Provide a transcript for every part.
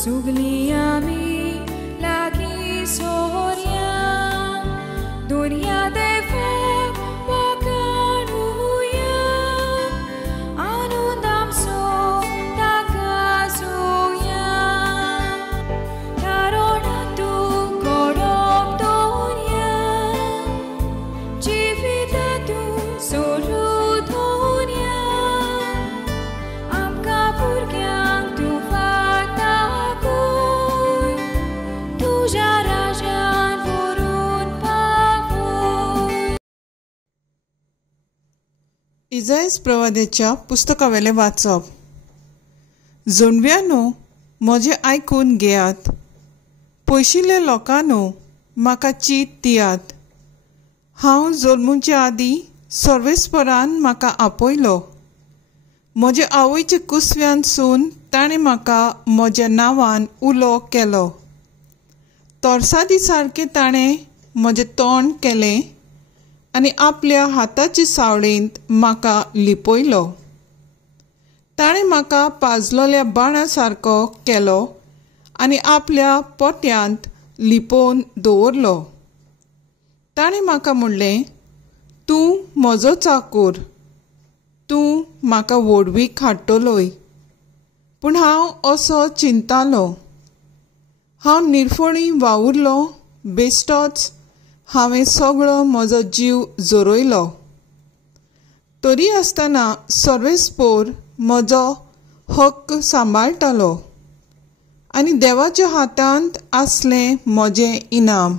Sugli ami lagi soria dunia deva wakaluya anundam so takazuya karona tu korop dunia jivita tu solu dunia amka purgyang tu इजायस प्रवादेच्या पुस्तकावेले वाचप. जोडव्यांनो, म्हजें आयकून घेयात. पयशिल्ल्या लोकांनो, म्हाका चीत दियात. हांव जल्मुच्या आदीं सर्वेस्परान म्हाका आपयलो. म्हजे आवयचे कुसव्यांतसून ताणें म्हाका म्हज्या नांवान उलो केलो. तोरसादी सारकें ताणें म्हजें तोंड केलें आनी आपल्या हाताचे सावळेंत म्हाका लिपयलो. ताणें म्हाका पाजलोल्या बाणा सारको केलो आनी आपल्या पोत्यांत लिपोवन दवरलो. ताणें म्हाका म्हणलें, तूं म्हजो चाकूर, तूं म्हाका व्हडवीक हाडटलोय. पूण हांव असो चिंतालो. हांव निर्फळी वावुरलो, बेश्टोच हांवें सगळो म्हजो जीव जोरोयलो. तरी आसतना सर्वेस्पोर म्हजो हक्क सांबाळटालो आनी देवाच्या हातांत आसलें म्हजें इनाम.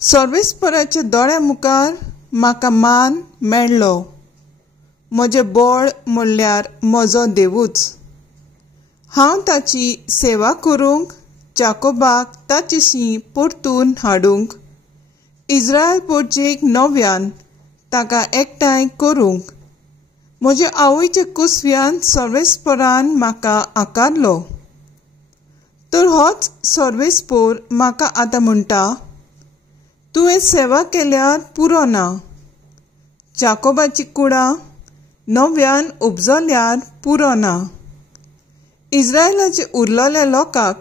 सर्वेस्पराच्या दोळ्या मुखार म्हाका मान मेळ्ळो. म्हजें बळ म्हणल्यार म्हजो देवूच. हांव ताची सेवा करूंक, जाकोबाक ताचेशी परतून हाडूंक, इस्रायल पोरचेक नव्यान ताका एकठांय करूंक म्हज्या आवयच्या कुसव्यान सर्वेस्परान म्हाका आकारलो. तर होच सर्वेस्पोर म्हाका आतां म्हणटा, तुवें सेवा केल्यार पुरो ना. जाकोबाची कुडां नव्यान उपजल्यार पुरो ना. इस्रायलाचे उरलेल्या लोकांक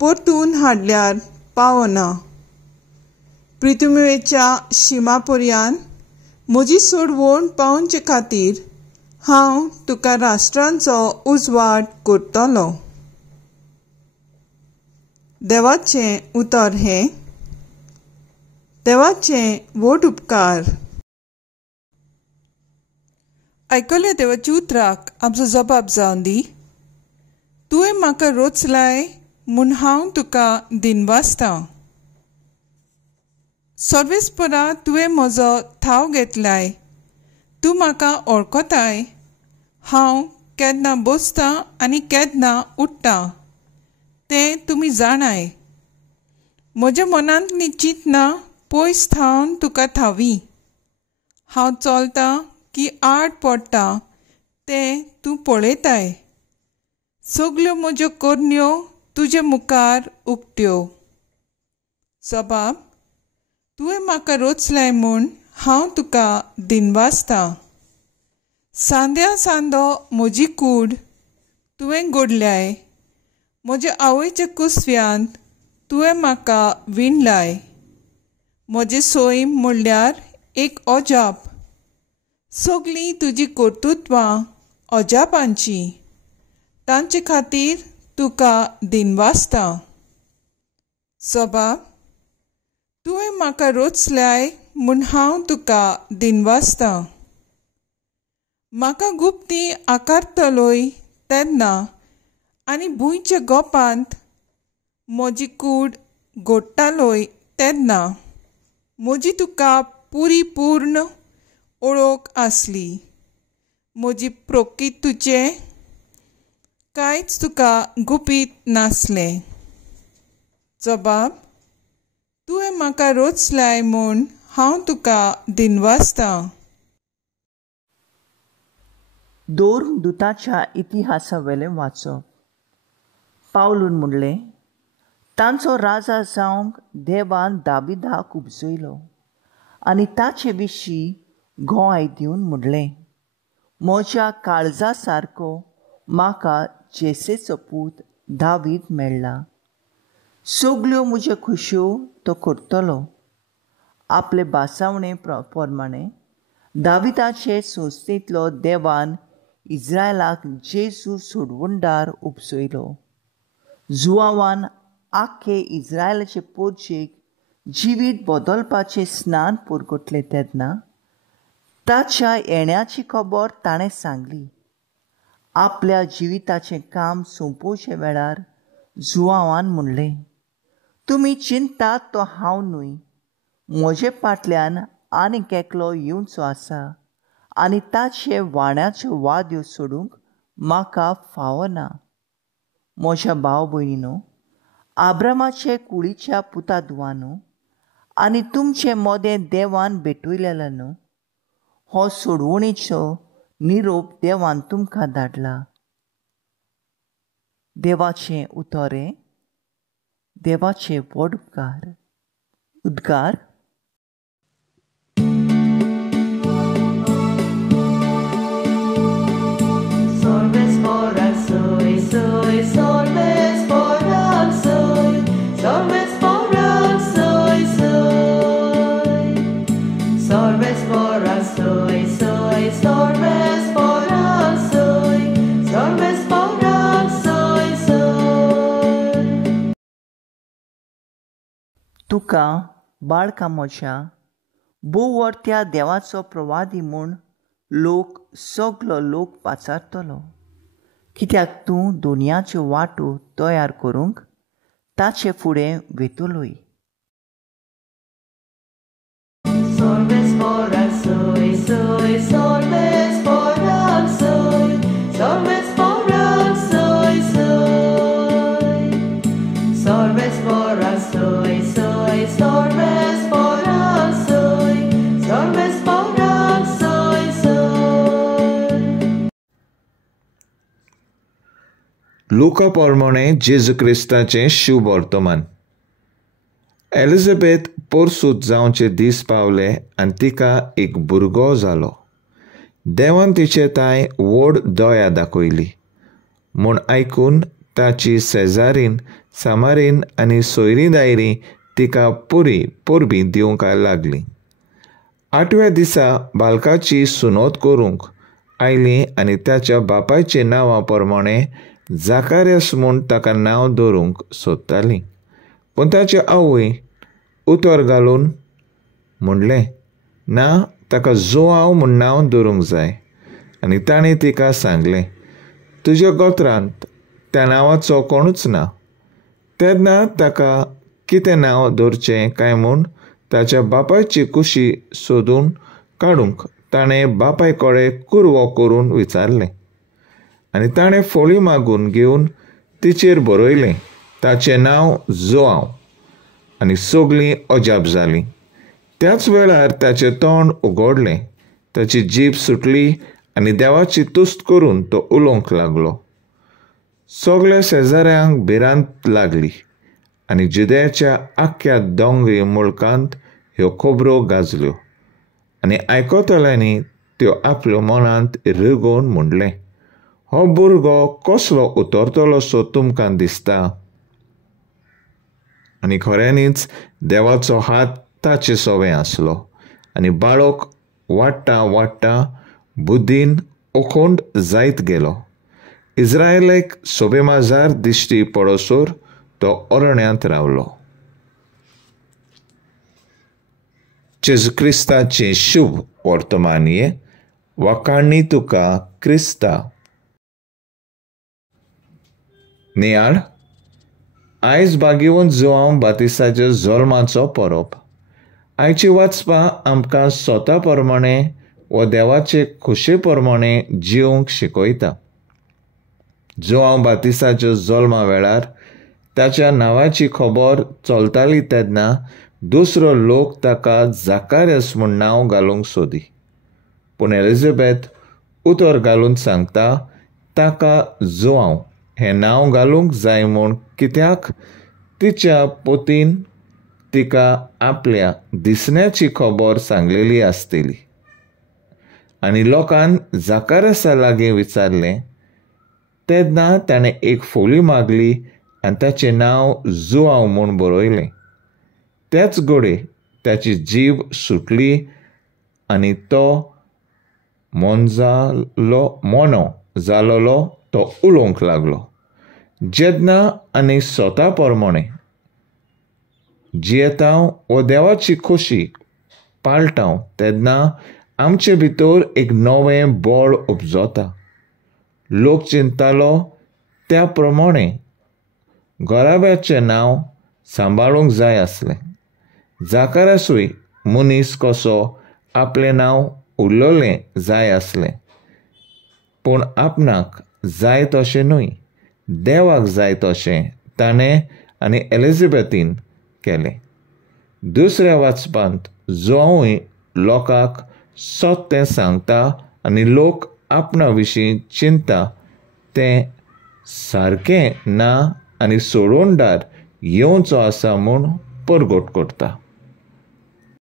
परतून हाडल्यार पावना. पृथ्वीच्या शिमापर्यंत म्हजी सोडवण पावोवचे खातीर हांव तुका राष्ट्रांचो उजवाड करतलो. देवाचें उतर हें. देवाचें व्हड उपकार. आयकल्ल्या देवाच्या उतराक आमचो जबाब जावन दी. तुवें म्हाका रोचलाय म्हूण हांव तुका दिनवासतां. सर्वेस्परा, तुवें म्हजो थाव घेतलाय. तूं म्हाका वळखताय. हांव केन्ना बसतां आनी केन्ना उठ्ठां तें तुमी जाणाय. म्हज्या मनांतलीं चिंतनां पयस थावन तुका थावी. हांव चलतां की आड पडटां तें तूं पळयताय. सगल्यो म्हज्यो करण्यो तुजे मुखार उक्त्यो. जबाब, तुवें म्हाका रोचलाय म्हूण हांव तुका दिनवासतां. सांद्या सांदो म्हजी कूड तुवें घडल्याय. म्हज्या आवयच्या कुसव्यांत तुवें म्हाका विणलाय. म्हजें सैम म्हणल्यार एक अजाप. सगलीं तुजी कर्तुत्वां अजापांची. तांचे खातीर तुका दिनवासतां. जबाब, तुवें म्हाका रोचलाय म्हूण हांव तुका दिनवासतां. म्हाका गुप्ती आकारतलोय तेन्ना आनी भुंयच्या गोपांत म्हजी कूड घोडटालोय तेन्ना म्हजी तुका पूर्ण ओळख आसली. म्हजी प्रोकीत तुजें कांयच तुका गुपीत नासलें. जबाब, तुवें म्हाका रोचलाय म्हूण हांव तुका दिनवासतां. दोन दुतांच्या इतिहासावेलें वाचप. पावलून म्हणलें, तांचो राजा जावंक देवान दाविदाक उपजयलो आनी ताचे विशीं घोवाय दिवन म्हणलें, म्हज्या काळजा सारको म्हाका जेसेचो पूत दावीद मेळ्ळा. सगल्यो म्हज्यो खुश्यो तो करतलो. आपले बासावणे प्रमाणे दाविदाचे संस्थेंतलो देवान इस्रायलाक जेजू सोडवणदार उपसयलो. जुआवान आख्खे इस्रायलाचे पोरचेक जिवीत बदलपाचें स्नान परगटलें तेन्ना ताच्या येण्याची खबर ताणें सांगली. आपल्या जिविताचें काम सोंपोवचे वेळार जुआवान म्हणलें, तुमी चिंतात तो हांव न्हय. म्हजे फाटल्यान आनीक एकलो येवचो आसा आनी ताचे वाण्याच्यो वाद्यो सोडूंक म्हाका फावना. म्हज्या भाव भयणीनो, आब्रामाचे कुळीच्या पुतादुवानो आनी तुमचें मोदें देवान भेटयलेलो न्हू, हो सोडवणेचो निरोप देवान तुमकां धाडला. देवाचें उतोरें, देवाचे व्हड उद्गार. तुका बाळका म्हज्या भोवरत्या देवाचो प्रवादी म्हूण सगलो लोक पाचारतलो. कित्याक तूं दुनियाच्यो वाटो तयार करूंक ताचे फुडें वेतलोय. लुका प्रमाणे जेजू क्रिस्ताचें शुभ वर्तमान. एलिझाबेथ पोरसूत जावचे दीस पावले आनी तिका एक भुरगो जालो. देवान तिचे ताय व्हड दया दाखयली म्हूण आयकून ताची शेजारीन सामारीन आनी सोयरी दायरी तिका पोरबी दिवंक लागली. 8व्या दिसा बालकाची सुनोत करूंक आयली आनी ताच्या बापायचे नांवा प्रमाणे जाकार्यास म्हूण ताका नांव दवरूंक सोदताली. पूण ताचे आवय उतर घालून म्हणलें, ना, ताका जोआव म्हूण नांव दवरूंक जाय. आनी ताणें तिका सांगलें, तुज्या गोत्रांत त्या नांवाचो कोणूच ना. तेन्ना ताका कितें नांव दवरचें काय म्हूण ताच्या बापायची कुशी सोदून काडूंक ताणें बापाय कडेन कुरवो करून विचारलें. आनी ताणें फोळी मागून घेवन तिचेर बरयलें, ताचें नांव जोआव. आनी सगळीं अजाप जालीं. त्याच वेळार ताचें तोंड उगडलें, ताची जीब सुटली आनी देवाची तुस्त करून तो उलोवंक लागलो. सगळ्या शेजाऱ्यांक भिरांत लागली आनी जुदेयाच्या आख्ख्या दोंगरी मुळकांत ह्यो खबरो गाजल्यो. आनी आयकतल्यांनी त्यो आपल्या मनांत रिगोवन म्हणलें, हो भुरगो कसलो उतरतलो सो तुमकां दिसता. आनी खऱ्यांनीच देवाचो हात ताचे सोबे आसलो आनी बाळक वाडटा बुद्धीन अखोंड जायत गेलो. इस्रायलाक सोबेमाजार दिश्टी पडोसोर तो अरण्यांत रावलो. जेजू क्रिस्ताचें शुभ वर्तमानीय वाखाणणी तुका क्रिस्ता. नियाळ, आयज भाग्यवंत जोआव बातिस्ताच्या जल्माचो परब. आयची वाचपां आमकां स्वता प्रमाणे व देवाचे खुशे प्रमाणे जिवंक शिकयता. जोआव बातिस्ताच्या जल्मा वेळार ताच्या नांवाची खबर चलताली तेन्ना दुसरो लोक ताका जाकार्यास म्हूण नांव घालूंक सोदी. पूण एलिझाबेथ उतर घालून सांगता ताका जोआव हें नांव घालूंक जाय म्हूण, कित्याक तिच्या पोतीन तिका आपल्या दिसण्याची खबर सांगलेली आसतली. आनी लोकान जाकार्यासा लागीं विचारलें, तेन्ना ताणें एक फोली मागली आनी ताचें नांव जुआंव म्हूण बरयलें. तेच घोडये ताची जीब सुटली आनी तो मोनो जालोलो तो उलोवंक लागलो. जेन्ना आनी स्वता प्रमाणें जियेतांव वो देवाची खोशी पाळटांव तेन्ना आमचे भितर एक नवें बळ उपजता. लोक चिंततालो त्या प्रमाणें घोराब्याचें नांव सांबाळूंक जाय आसलें. जाकारासूय मनीस कसो आपलें नांव उरलोलें जाय आसलें, पूण आपणाक जाय तशें न्हय, देवाक जाय तशें ताणें आनी एलिझाबेथीन केलें. दुसऱ्या वाचपांत जुआंवूय लोकांक सत्य सांगता आनी लोक आपणा विशीं चिंता तें सारकें ना आनी सोडूनदार येवचो आसा म्हूण परगट करता.